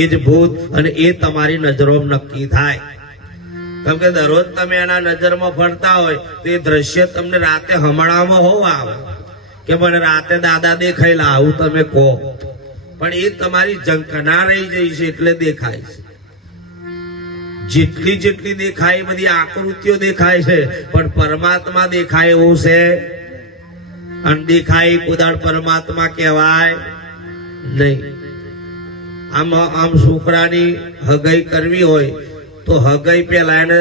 એ જ ભૂત અને એ તમારી નજરોમાં નક્કી થાય. કેમ કે દરરોજ તમે એના નજરમાં ફરતા હોય તો એ દ્રશ્ય તમને રાતે હમણામાં હોવ આવે કે મને રાતે દાદા દેખાયેલા, આવું તમે કહો, પણ એ તમારી ઝંખના રહી જાય છે એટલે દેખાય છે. જેટલી જેટલી દેખાય એ બધી આકૃતિઓ દેખાય છે, પણ પરમાત્મા દેખાય એવું છે અનદેખાય કુદાળ પરમાત્મા કહેવાય નહીં. આમ છોકરાની હગાઈ કરવી હોય તો હગાઈ પેલા એને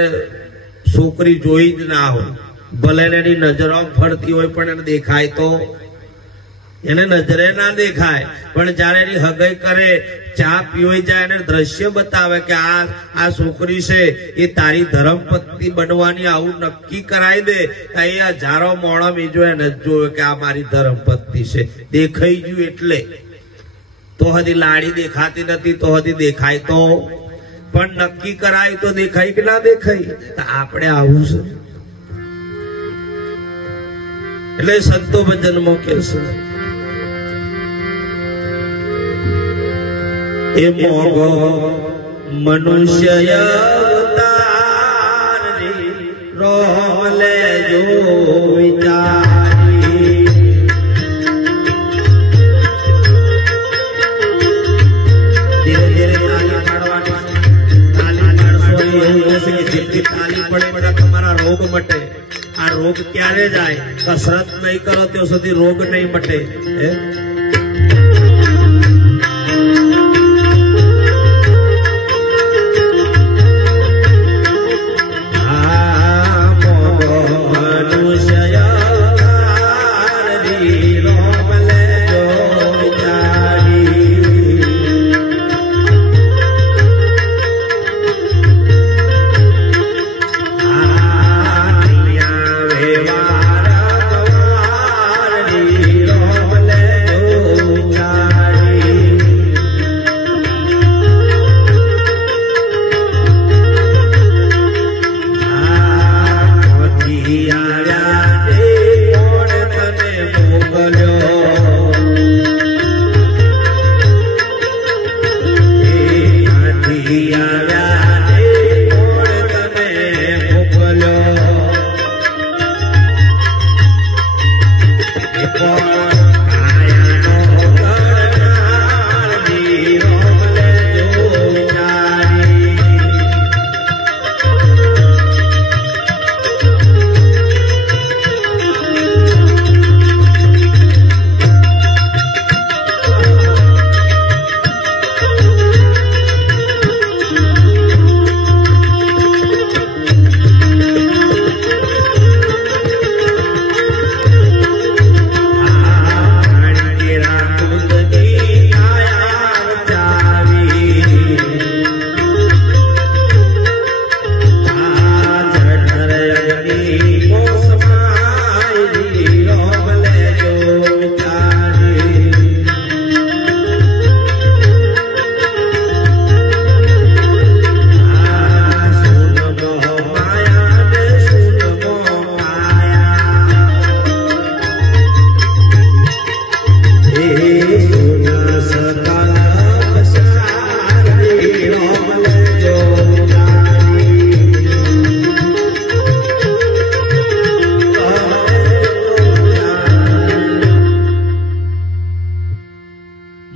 છોકરી જોઈ જ ના હોય, ભલે એની નજરો ફરતી હોય પણ એને દેખાય તો એને નજરે ના દેખાય. પણ જયારે એની હગાઈ કરે, ચા પીવાઈ જાય, એને દ્રશ્ય બતાવે કે આ છોકરી છે એ તારી ધર્મપત્ની બનવાની, આવું નક્કી કરાવી દે. એ હજારો મોણો બીજો એને જોયો કે આ મારી ધર્મપત્ની છે, દેખાઈ ગયું એટલે. તો હજી લાડી દેખાતી નથી તો હજી દેખાય તો, પણ નક્કી કરાય તો દેખાય કે ના દેખાય. આપણે આવું છે એટલે સંતો ભજનમાં કે છે એ મોગો મનુષ્ય અવતાર રોમ લેજો વિચારી. ધીરે ધીરે તાલી પાડવાની, તાલી પાડશો એવું હશે કે જેટલી તાલી પડે બધા તમારા રોગ મટે. આ રોગ ક્યારે જાય? કસરત નહીં કરો ત્યાં સુધી રોગ નહીં મટે.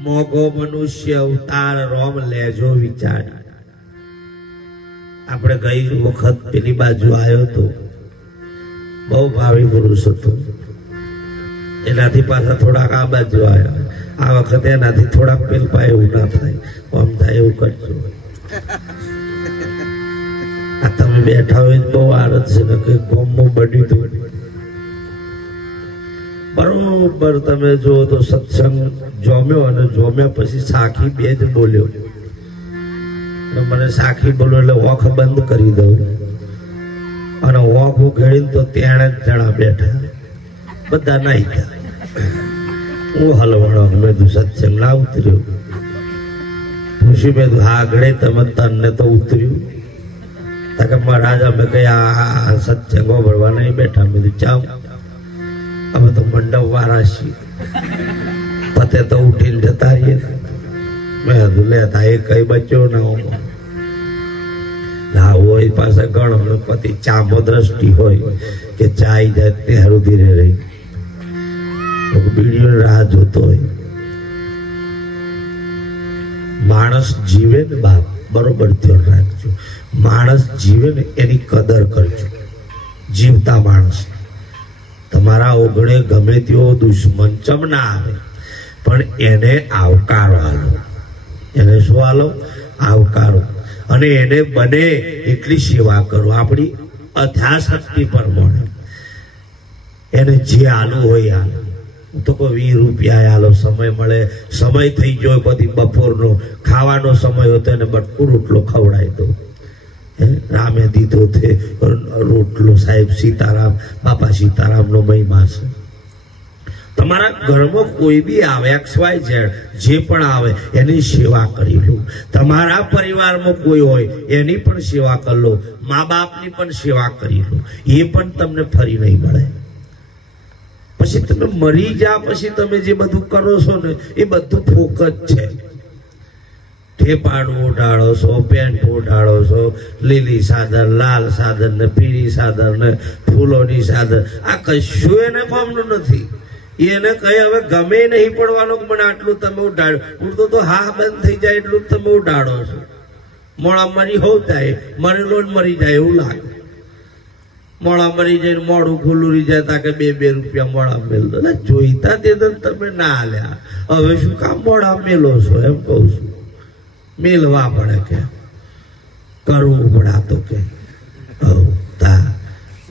મોગો મનુષ્ય અવતાર રોમ લેજો વિચાર. આપણે ગઈ વખત પેલી બાજુ આવ્યો હતો, બહુ ભાવી પુરુષ હતો, એનાથી પાછા થોડાક આ બાજુ આવ્યા. આ વખતે એનાથી થોડાક પેલપા એવું ના થાય, આમ થાય એવું કરજો. આ તમે બેઠા હોય બહુ આનંદ છે ને કે ગોમમાં બની તો બરોબર તમે જો તો સત્સંગ જોમ્યો અને જોમ્યા પછી સાખી બે જ બોલ્યો. મને સાખી બોલો એટલે ઓખ બંધ કરી દઉં અને ઓખ ઉઘેડીને તો ત્યાં જ જણા બેઠા, બધા નાઈ ગયા. હું હલવાણો મેં તું સત્સંગ ના ઉતર્યો. ખુશી મેં તું હા ગળે તમે તને તો ઉતર્યું. મહારાજ અમે કયા સત્સંગો ભરવા નહીં બેઠા. મેં ચાવ અમે તો મંડપ વાળા છીએ, પતે તો ઉઠીને જતા રહીએ. મેં કીધું લેતા એ કઈ બચ્યો ના હા હોય પાસે ગણપતિ ચામો દ્રષ્ટિ હોય કે ચાઈ જાય ત્યાં ધીરે રહી બીડીઓ રાહ જોતો હોય. માણસ જીવે ને બાપ બરોબર ધ્યાન રાખજો. માણસ જીવે ને એની કદર કરજો. જીવતા માણસ તમારા ઓગણે ગમે તેવો દુશ્મન ચમ ના આવે પણ એને આવકારો આલો. એને શું આલો? આવકારો. અને એને બને એટલી સેવા કરો આપણી અથાશક્તિ પ્રમાણે. એને જે આલું હોય આલો. હું તો કોઈ 20 રૂપિયા આલો સમય મળે. સમય થઈ ગયો બધી બપોરનો ખાવાનો સમય હતો એને બટકું રોટલો ખવડાવી દો. રામે દીધો તે રોટલો. સાહેબ સીતારામ બાપા સીતારામનો મહિમા છે. તમારા ઘરમાં કોઈ બી આવે XY Z જે પણ આવે એની સેવા કરી લો. તમારા પરિવારમાં કોઈ હોય એની પણ સેવા કરી લો. મા બાપની પણ સેવા કરી લો. એ પણ તમને ફરી નહીં મળે. પછી તમે મરી જા પછી તમે જે બધું કરો છો ને એ બધું ફોકસ છે. ઠેપાણું ઉડાડો છો, પેન્ટ ઉડાડો છો, લીલી સાદર, લાલ સાદર ને પીળી સાદર ને ફૂલોની સાદર, આ કશું એને કામનું નથી. એને કઈ હવે ગમે નહીં પડવાનું મને આટલું તમે ઉડાડો. ઉડતો તો હા બંધ થઈ જાય એટલું તમે ઉડાડો છો. મોડા મરી હોવ થાય મરેલો મરી જાય એવું લાગે. મોડા મરી જાય મોડું ખુલ્લું જાય તા કે 2 રૂપિયા મોડા મેલ દો. જોઈતા તે તમે ના આલ્યા. હવે શું કામ મોડા મેલો છો એમ કહું છું. મેલવા પડે કે કરવું પડે. તો કે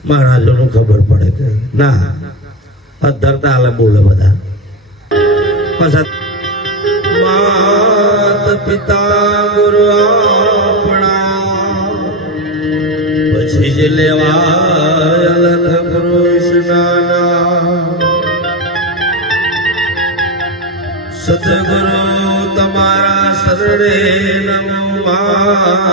મહારાજોનું ખબર પડે કે ના ધરતા હાલે બોલે બધા. માત પિતા ગુરુ આપણા પછી જ લેવાય અલગ કૃષ્ણના. સતગુરુ તમારા શરણે નમવા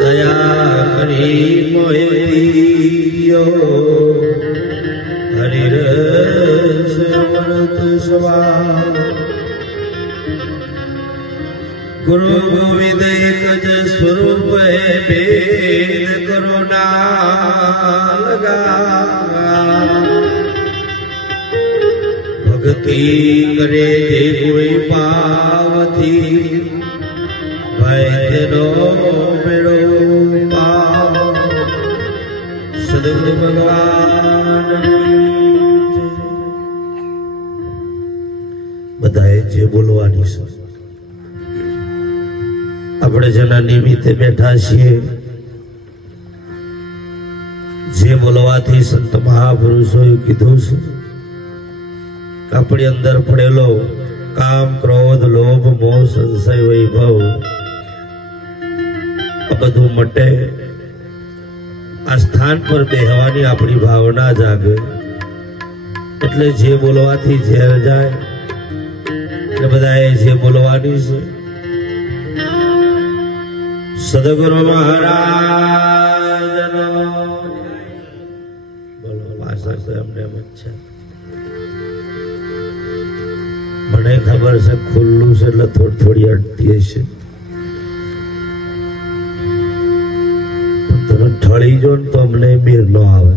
દયા કરી મોહિયો હરિરસ અમૃત સ્વા. ગુરુ ગોવિંદ એક જ સ્વરૂપ ભેદ કરો ના લગા. ભક્તિ કરે જે કોઈ પાવથી ભયનો મેળો પાવ. સદગુરુ ભગવાન બધાએ જે બોલવાની છે. આપણે જેના નિમિત્તે બેઠા છીએ જે બોલવાથી સંત મહાપુરુષોએ કીધું છે કે આપણી અંદર પડેલો કામ ક્રોધ લોભ મોહ સંશય વૈભવ આ બધું મટે. આ સ્થાન પર બેહવાની આપણી ભાવના જાગે. એટલે જે બોલવાથી ઝેર જાય એટલે બધાએ જે બોલવાની છે. સદગુરુ મહારાજનો બોલો. ભાષા તો એમને એમ જ છે. મને ખબર છે ખુલ્લું છે એટલે થોડી અટતી હશે. તમે ઠળી જો ને તો અમને મેર નો આવે.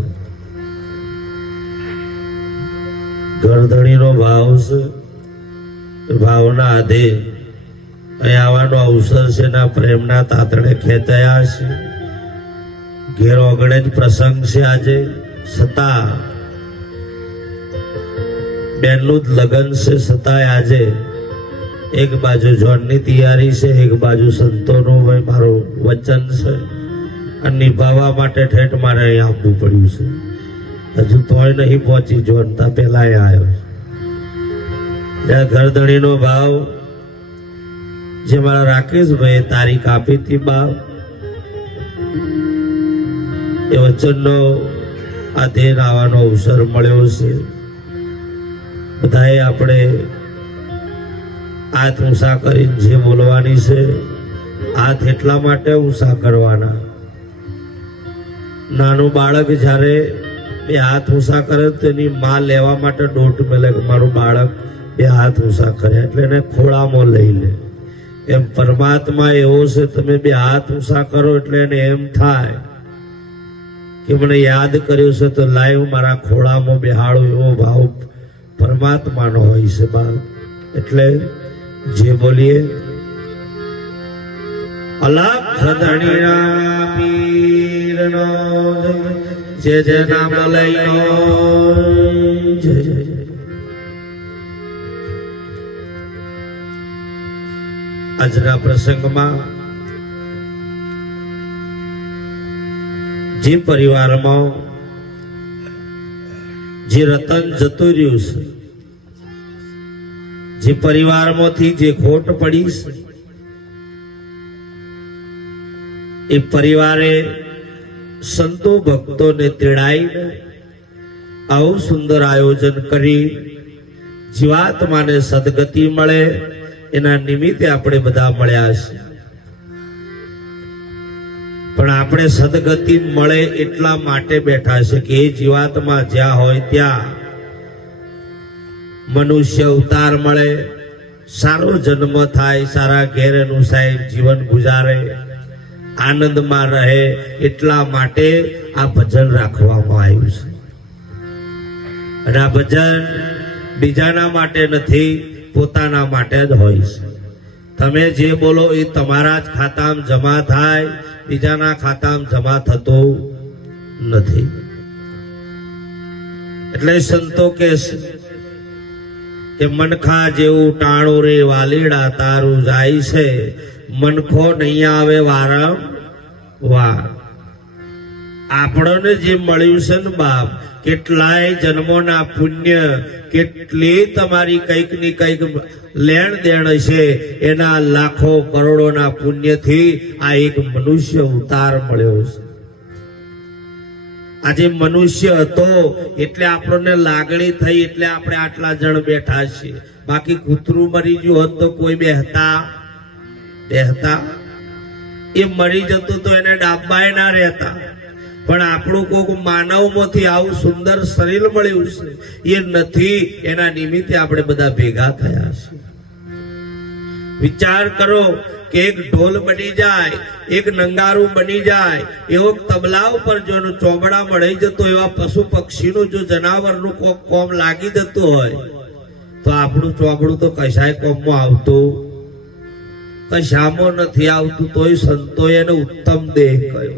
ગરદણીનો ભાવ છે. ભાવના આધે અહીં આવવાનો અવસર છે. ના પ્રેમના તાતણે ખેંચાયા છે. ઘેર ઓગણે જ પ્રસંગ છે આજે. છતાં બેનનું જ લગ્ન છે. છતાંય આજે એક બાજુ જોનની તૈયારી છે, એક બાજુ સંતોનું મારું વચન છે. અને નિભાવવા માટે ઠેઠ મારે અહીં આપવું પડ્યું છે. હજુ તોય નહીં પહોંચી જોનતા પહેલા આવ્યો. ગરદણીનો ભાવ જે મારા રાકેશભાઈ તારીખ આપી હતી બાપ એ વચનનો આધીન આવવાનો અવસર મળ્યો છે. બધાએ આપણે હાથ ઊંચા કરીને જે બોલવાની છે હાથ એટલા માટે ઊંચા કરવાના. નાનું બાળક જ્યારે બે હાથ ઊંચા કરે તો એની માં લેવા માટે દોટ મેલે કે મારું બાળક બે હાથ ઊંચા કરે એટલે એને ખોળામાં લઈ લે. એમ પરમાત્મા એવો છે, તમે બે હાથ ઊંચા કરો એટલે એને એમ થાય કે મને યાદ કર્યું છે તો લાઈવ મારા ખોળામાં બેહાડો. એવો ભાવ પરમાત્માનો હોય છે બાપ. એટલે જે બોલીએ અલખ ધણીના પીરનો જય જય નામ લઈનો જય જય જય. આજના પ્રસંગમાં જે પરિવારમાં જે રતન જતું રહ્યું છે, જે પરિવારમાંથી જે ખોટ પડી છે, એ પરિવારે સંતો ભક્તોને તેડાઈને આવું સુંદર આયોજન કરી જીવાત્માને સદગતિ મળે એના નિમિત્તે આપણે બધા મળ્યા છે. પણ આપણે સદગતિ મળે એટલા માટે બેઠા છે કે એ જીવાત્મા જ્યાં હોય ત્યાં મનુષ્ય અવતાર મળે, સારો જન્મ થાય, સારા ઘેર એનું સાહેબ જીવન ગુજારે, આનંદમાં રહે, એટલા માટે આ ભજન રાખવામાં આવ્યું છે. અને આ ભજન બીજાના માટે નથી, પોતાના માટે જ હોય છે. તમે જે બોલો એ તમારા જ ખાતામાં જમા થાય, બીજાના ખાતામાં જમા થતો નથી. એટલે સંતો કે મનખા જેવું ટાણું રે વાલીડા તારું જાય છે, મનખો નહીં આવે વારંવાર. આપણને જે મળ્યું છે ને બાપ, કેટલાય જન્મોના પુણ્ય, કેટલી તમારી કંઈક ની કંઈક લેણ દેણ છે, એના લાખો કરોડોના પુણ્યથી આ એક મનુષ્ય અવતાર મળ્યો છે. આજે મનુષ્ય હતો એટલે આપણને લાગણી થઈ, એટલે આપણે આટલા જણ બેઠા છીએ. બાકી કૂતરું મરી ગયું હોત તો કોઈ બેહતા એ મરી જતું તો એને ડાબાએ ના રહેતા. પણ આપણું કોક માનવમાંથી આવું સુંદર શરીર મળ્યું છે એ નથી, એના નિમિત્તે આપણે બધા ભેગા થયા છે. વિચાર કરો કે એક ઢોલ બની જાય, એક નંગારું બની જાય, એવો તબલા ઉપર જો ચોબડા મળી જતો, એવા પશુ પક્ષીનું જો જનાવરનું કોક કોમ લાગી જતું હોય તો આપણું ચોગડું તો કશાય કોમમાં આવતું, કશામાં નથી આવતું. તોય સંતોએ એને ઉત્તમ દેહ કહ્યો.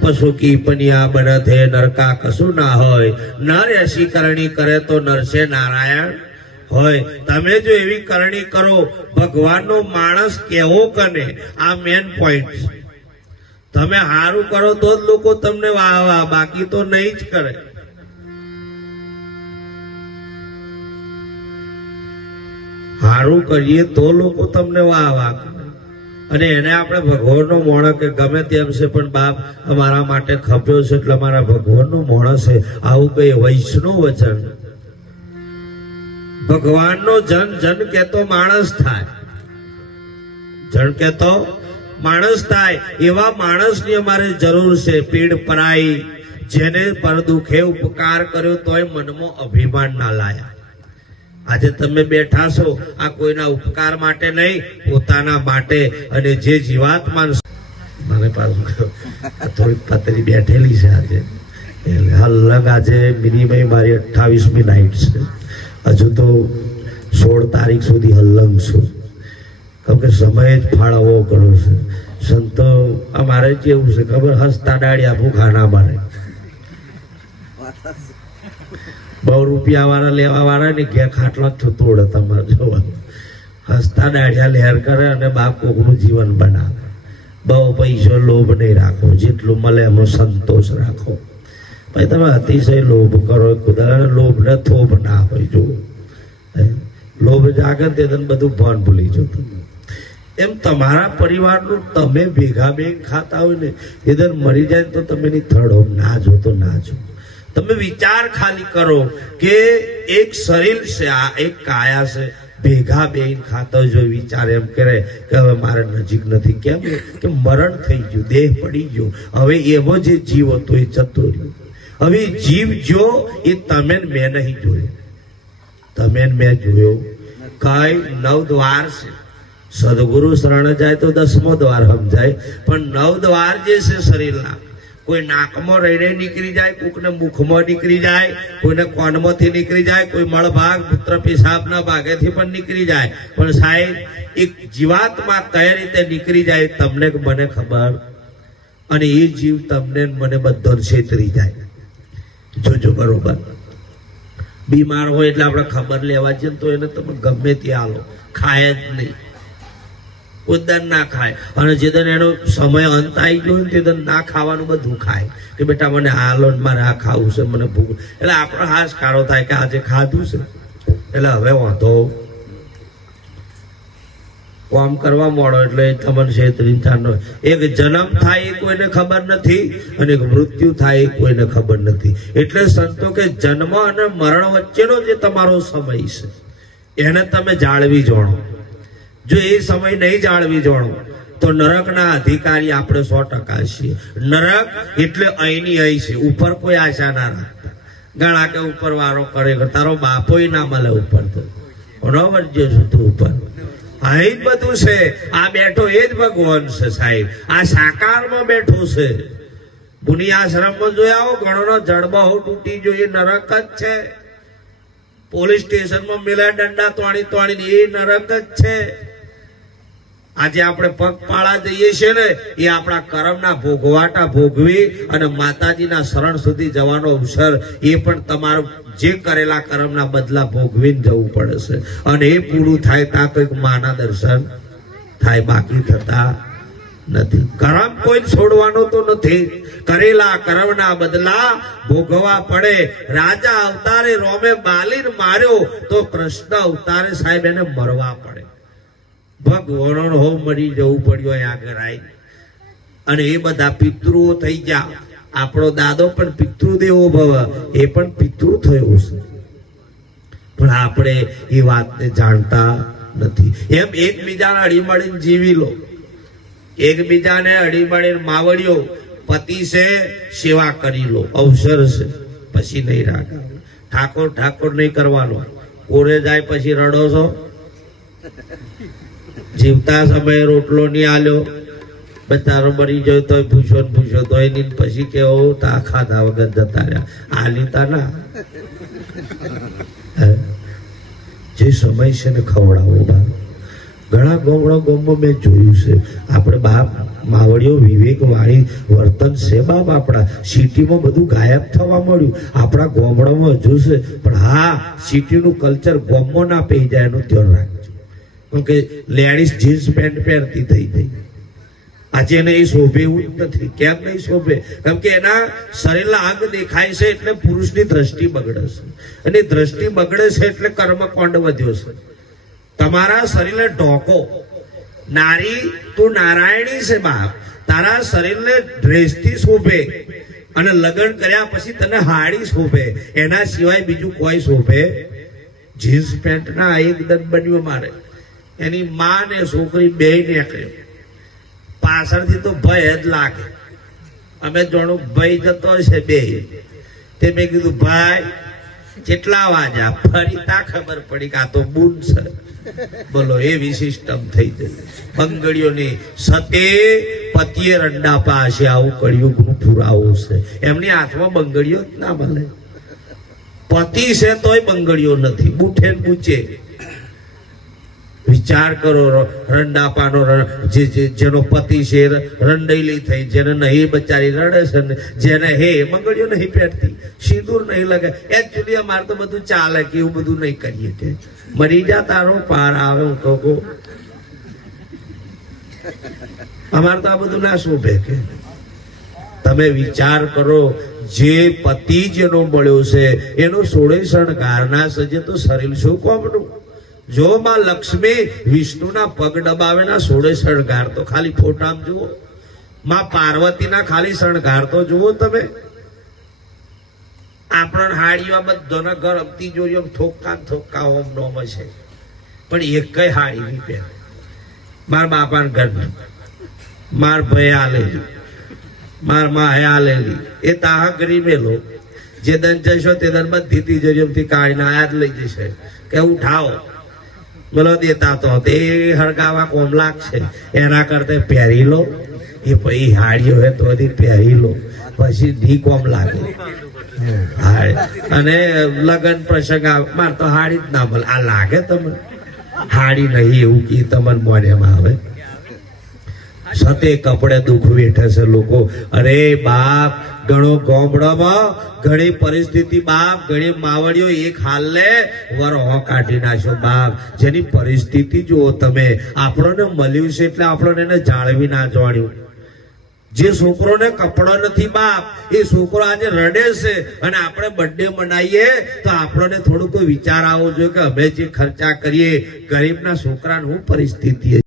પશુ કી પનિયા બનત હે નરકા કશું ના હોય, નર એસી કરણી કરે તો નરસે નારાયણ હોય. તમે જો એવી કરણી કરો, ભગવાનનો માણસ કેવો કને, આ મેન પોઈન્ટ છે. તમે હારું કરો તો જ લોકો તમને વાહ વાહ, બાકી તો નહીં જ કરે. હારું કરીએ તો લોકો તમને વાહ વાહ કરે. અને એને આપણે ભગવાનનો મોણસ કે ગમે તેમ છે, પણ બાપ અમારા માટે ખપ્યો છે એટલે અમારા ભગવાનનો મોણસ છે, આવું કઈ વૈષ્ણવ વચન. ભગવાનનો જન જન કહેતો માણસ થાય, જન કહેતો માણસ થાય. એવા માણસની અમારે જરૂર છે. પીડ પરાઈ, જેને પર દુખે ઉપકાર કર્યો તોય મનમાં અભિમાન ના લાયા. આજે તમે બેઠા છો આ કોઈના ઉપકાર માટે નહીં, પોતાના માટે. અને જે જીવાત્મા મારે પાછું થોડીક પતરી બેઠેલી છે આજે, લગ આજે મિનિમમ મારી 28મી નાઈટ છે. હજુ તો 16 તારીખ સુધી હલ્લંગ છું, કેમ કે સમય જ ફાળવવો ઘણો છે. સંતો અમારે કેવું છે ખબર, હસતા ડાળિયા ભૂખા ના મારે. બહુ રૂપિયા વાળા લેવા વાળા ને ઘેર ખાટલો તોડે. તમારે જોવાનું હસતા દાઢિયા લહેર કરે અને બાપ કોકનું જીવન બનાવે. બહુ પૈસો લોભ નહીં રાખો, જેટલું મળે એમાં સંતોષ રાખો. ભાઈ તમે અતિશય લોભ કરો, ખુદા લોભ ને થોભ ના હોય. જો લોભ જાગે તે તને બધું ભાન ભૂલી જતું. એમ તમારા પરિવારનું તમે ભેગા બેગ ખાતા હોય ને, એ દર મરી જાય તો તમે એની થડો ના જો તો ના જો. તમે વિચાર ખાલી કરો કે એક શરીર છે, આ એક કાયા છે, ભેગા બેન ખાતા જો વિચાર એમ કરે કે હવે મારે નજીક નથી. કેમ કે મરણ થઈ ગયું, દેહ પડી ગયો, હવે એવો જે જીવ હતો એ જતો રહ્યો. હવે જીવ જો એ તમે ને મેં નહીં જોયો, તમે ને મેં જોયો કઈ 9 દ્વાર છે. સદગુરુ શરણ જાય તો 10મો દ્વાર સમજાય, પણ 9 દ્વાર જે છે શરીરના, કોઈ નાકમાં રહી નીકળી જાય, કોઈને મુખમાં નીકળી જાય, કોઈને કોનમાંથી નીકળી જાય, કોઈ મળભાગ મૂત્ર પેશાબના ભાગેથી પણ નીકળી જાય. પણ સાહેબ એક જીવાત્મા કઈ રીતે નીકળી જાય તમને મને ખબર, અને એ જીવ તમને મને બધો છેતરી જાય. જોજો બરોબર. બીમાર હોય એટલે આપણે ખબર લેવા જઈએ તો એને તમે ગમે ત્યાં આલો, ખાય જ નહીં, ઉદન ના ખાય. અને જે દન એનો સમય અંત આવી ગયો ને તે દન ના ખાવાનું બધું ખાય કે બેટા મને હાલો મારે આ ખાવું છે, મને ભૂખ. એટલે આપણો હાશ કાળો થાય કે આજે ખાધું છે એટલે હવે વાંધો કામ કરવા મળો એટલે તમને છેતરી ચાનો. એક જન્મ થાય એ કોઈને ખબર નથી, અને એક મૃત્યુ થાય એ કોઈને ખબર નથી. એટલે સંતો કે જન્મ અને મરણ વચ્ચેનો જે તમારો સમય છે એને તમે જાળવી જોણો. જો એ સમય નહીં જાળવી જોણો તો નરકના અધિકારી આપણે 100% છીએ. નરક એટલે અહીંની અહીં છે, ઉપર કોઈ આશા ના રાખતા. ઘણા કે ઉપર વારો કરે, તારો બાપોય ના મળે ઉપર, તો બરોબર જે તું ઉપર અહીં જ બધું છે. આ બેઠો એ જ ભગવાન છે સાહેબ, આ સાકારમાં બેઠો છે. પુનિયાશ્રમમાં જોયા હો ઘણોનો જડબહો તૂટી જોઈએ, નરક જ છે. પોલીસ સ્ટેશનમાં મેલા દંડા તોડી એ નરક જ છે. આજે આપણે પગપાળા જઈએ છીએ ને એ આપણા કર્મના ભોગવાટા ભોગવી અને માતાજીના શરણ સુધી જવાનો અવસર, એ પણ તમારું જે કરેલા કર્મના બદલા ભોગવીને જવું પડે છે. અને એ પૂરું થાય ત્યાં કોઈક માના દર્શન થાય, બાકી થતા નથી. કર્મ કોઈ છોડવાનો તો નથી, કરેલા કર્મના બદલા ભોગવા પડે. રાજા અવતારે રોમે બાલીને માર્યો તો કૃષ્ણ અવતારે સાહેબ એને મરવા પડે. ભગવાન હો મરી જવું પડ્યું આગળ આવી. અને એ બધા પિતૃઓ થઈ ગયા. આપણો દાદો પણ પિતૃદેવો ભવ, એ પણ પિતૃ થયો છે, પણ આપણે એ વાતને જાણતા નથી. એમ એકબીજાને હળીમળીને જીવી લો, એકબીજાને હળીમળીને માવડીઓ. પતિ છે સેવા કરી લો, અવસર છે, પછી નહીં રાખો. ઠાકોર ઠાકોર નહીં કરવાનો. કોરે જાય પછી રડો છો, જીવતા સમયે રોટલો નહીં આલ્યો, બચારો મરી જાય તો પૂછો તો એની પછી કેવો તા ખાધા વગર જતા રહ્યા. આલીતા ના જે સમય છે ને ખવડાવો. ઘણા ગોમમાં મેં જોયું છે, આપણે બાપ માવડીઓ વિવેક વાળી વર્તન છે બાપ. આપણા સિટીમાં બધું ગાયબ થવા મળ્યું, આપણા ગોમડામાં હજુ છે. પણ હા, સિટીનું કલ્ચર ગોમમાં ના પી જાય એનું ધ્યાન રાખજો. કે લેડીઝ જીન્સ પેન્ટ પહેરતી થઈ ગઈ. આજે એને એ શોભે એવું જ નથી. કેમ નહીં શોભે? કેમ કે એના શરીરના અંગ દેખાય છે એટલે પુરુષની દ્રષ્ટિ બગડે છે, અને દ્રષ્ટિ બગડે છે એટલે કર્મકાંડ વધ્યો છે. તમારા શરીરને ઢોકો. નારી તું નારાયણી છે બાપ, તારા શરીરને ડ્રેસથી શોભે, અને લગ્ન કર્યા પછી તને હાડી શોભે, એના સિવાય બીજું કોઈ શોભે. જીન્સ પેન્ટ ના એકદમ બન્યું મારે. એની માં ને છોકરી બે નીકળ્યો, પાછળથી તો ભય જ લાગે. અમે જાણું ભય જતો હશે બે. તે મેં કીધું ભાઈ કેટલા વાગ્યા? ફરી તા ખબર પડી કે આ તો બૂન છે. બોલો, એવી સિસ્ટમ થઈ ગઈ બંગડીઓની. સતે પતિએ રંડા પાસે આવું કળિયુગનું પુરાવું છે. એમની હાથમાં બંગડીઓ જ ના મળે. પતિ છે તોય બંગડીઓ નથી, બૂઠે ને બૂચે. વિચાર કરો, રંડાપાનો જેનો પતિ છે રંડેલી થઈ, જેને નહીં બચારી રડે છે ને, જેને હે મંગળીઓ નહીં પહેરતી, સિંદૂર નહીં લગે. એકચ્યુઅલી અમારે તો બધું ચાલે કે એવું બધું નહીં કરીએ કે મરી જા તારો પાર આવે. હું તો કહું અમારે તો આ બધું ના શોભે. કે તમે વિચાર કરો, જે પતિ જેનો મળ્યો છે એનો 16 શણગાર ના સજે તો શરીર શું કોમનું. જો માં લક્ષ્મી વિષ્ણુના પગ દબાવેના 16 શણગાર તો ખાલી ફોટામાં જુઓ. માં પાર્વતીના ખાલી શણગાર તો જુઓ તમે. આપણા હાડીઓ બધાના ઘર અમતી જોયો થોકા હોમ નોમ છે, પણ એક હાડી નહીં પહેરે. માર બાપાના ઘર, માર ભાઈ આલેલી, માર માં આલેલી, એ તાહા ગરીબેલો. જે દન જશો તે દન બધી તિજોરીઓમાંથી કાઢીને આયા જ લઈ જશે કે ઉઠાવો બોલો દેતા તો તે હળગાવા કોમ લાગશે એના કરતા પહેરી લો એ પછી હાડીઓ હોય તો પહેરી લો પછી ધી કોમ લાગે અને લગ્ન પ્રસંગ માર તો હાડી જ ના મળે આ લાગે તમને હાડી નહીં એવું કે તમને મોઢેમાં આવે સતે કપડે દુઃખ વેઠે છે લોકો અરે બાપ ઘણો ગામડામાં ઘણી પરિસ્થિતિ બાપ ઘણી માવડીઓ એક હાલ લે વરહો કાઢી નાખ્યો બાપ જેની પરિસ્થિતિ જુઓ તમે આપણને મળ્યું છે એટલે આપણને એને જાળવી ના જાણ્યું જે છોકરોને કપડો નથી બાપ એ છોકરો આજે રડે છે અને આપણે બર્થડે મનાવીએ તો આપણને થોડુંક વિચાર આવવો જોઈએ કે અમે જે ખર્ચા કરીએ ગરીબના છોકરાની શું પરિસ્થિતિ